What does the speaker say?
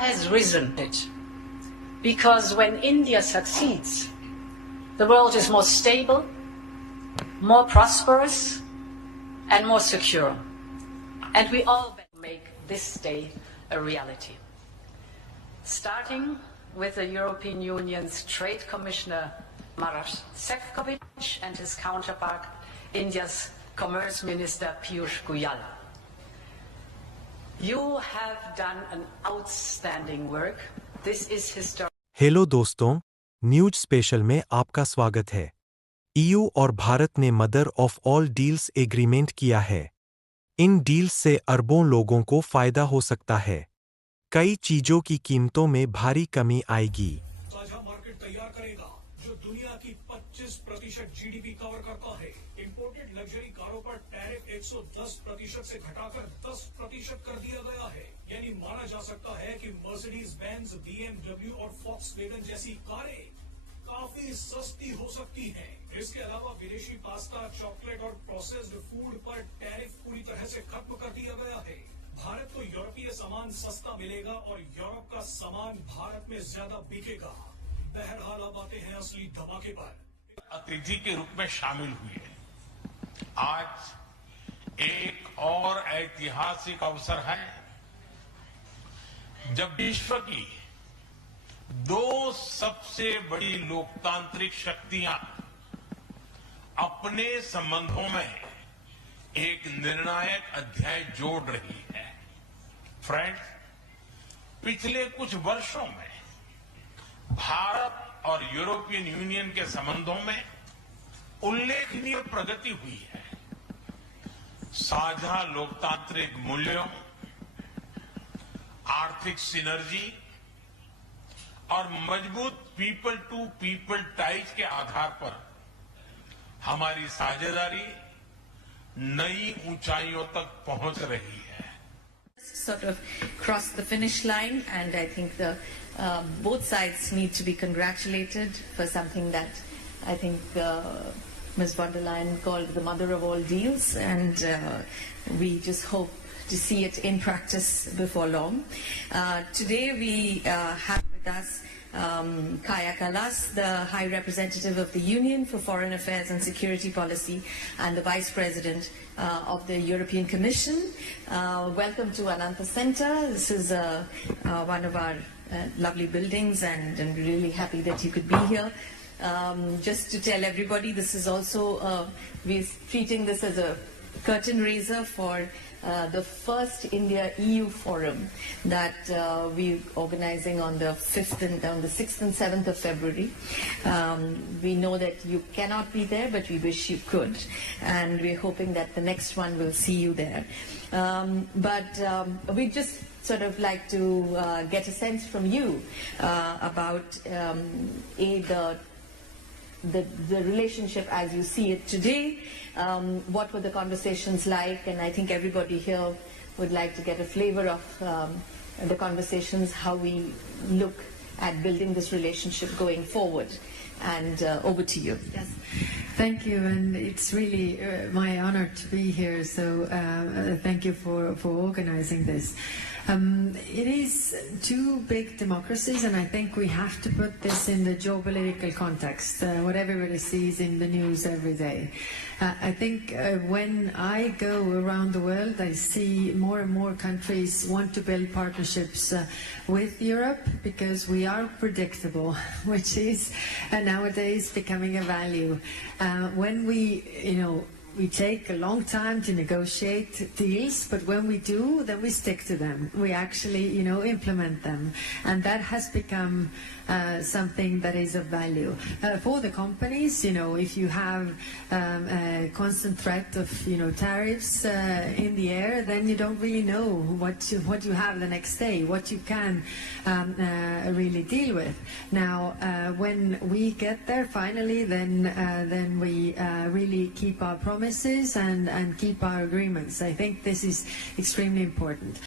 has risen it because when India succeeds, the world is more stable, more prosperous, and more secure. And we all make this day a reality. Starting with the European Union's Trade Commissioner Maroš Šefčovič and his counterpart, India's Commerce Minister Piyush Goyal. You have done an outstanding work. This is historic. Hello दोस्तों, news special में आपका स्वागत है। EU और भारत ने mother of all deals agreement किया है। इन deals से अरबों लोगों को फायदा हो सकता है। कई चीजों की कीमतों में भारी कमी आएगी। साझा मार्केट तैयार करेगा जो दुनिया की 25% जीडीपी कवर करता है। इंपोर्टेड लग्जरी कारों पर टैरिफ 110% से घटाकर 10% कर दिया गया है। यानी माना जा सकता है कि मर्सिडीज बेंज, बीएमडब्ल्यू और फॉक्सवैगन जैसी कारें काफी सस्ती हो सकती हैं। इसके अलावा विदेशी पास्ता, चॉकलेट और प्रोसेस्ड फूड पर टैरिफ पूरी तरह से खत्म कर दिया गया है। भारत को यूरोपीय सामान सस्ता मिलेगा और यूरोप का सामान भारत में ज्यादा बिकेगा। बहरहाल अब आते हैं असली धमाके पर। अतिथि के रूप में शामिल हुए। आज एक और ऐतिहासिक अवसर है जब विश्व की दो सबसे बड़ी लोकतांत्रिक शक्तियां अपने संबंधों में एक निर्णायक अध्याय जोड़ रही है। फ्रेंड्स, पिछले कुछ वर्षों में भारत और यूरोपियन यूनियन के संबंधों में उल्लेखनीय प्रगति हुई है। साझा लोकतांत्रिक मूल्यों, आर्थिक सिनर्जी और मजबूत पीपल टू पीपल टाइज के आधार पर हमारी साझेदारी नई ऊंचाइयों तक पहुंच रही है। Sort of crossed the finish line, and I think both sides need to be congratulated for something that I think Ms. von der Leyen called the mother of all deals, and we just hope to see it in practice before long. Today we have with us Kaja Kallas, the High Representative of the Union for Foreign Affairs and Security Policy and the Vice President of the European Commission. Welcome to Ananta Center. This is one of our lovely buildings, and I'm really happy that you could be here. Just to tell everybody, this is also, we're treating this as a curtain raiser for the first India-EU forum that we're organizing on the 6th and 7th of February. We know that you cannot be there, but we wish you could. And we're hoping that the next one will see you there. But we just sort of like to get a sense from you about the relationship as you see it today. What were the conversations like? And I think everybody here would like to get a flavor of the conversations, how we look at building this relationship going forward. And over to you. Yes, thank you, and it's really my honor to be here. So thank you for organizing this. It is two big democracies, and I think we have to put this in the geopolitical context, what everybody sees in the news every day. I think when I go around the world, I see more and more countries want to build partnerships with Europe because we are predictable, which is nowadays becoming a value. When we take a long time to negotiate deals, but when we do, then we stick to them. We actually, implement them. And that has become something that is of value. For the companies, if you have a constant threat of, tariffs in the air, then you don't really know what you have the next day, what you can really deal with. Now, when we get there finally, then we really keep our promises and keep our agreements. I think this is extremely important.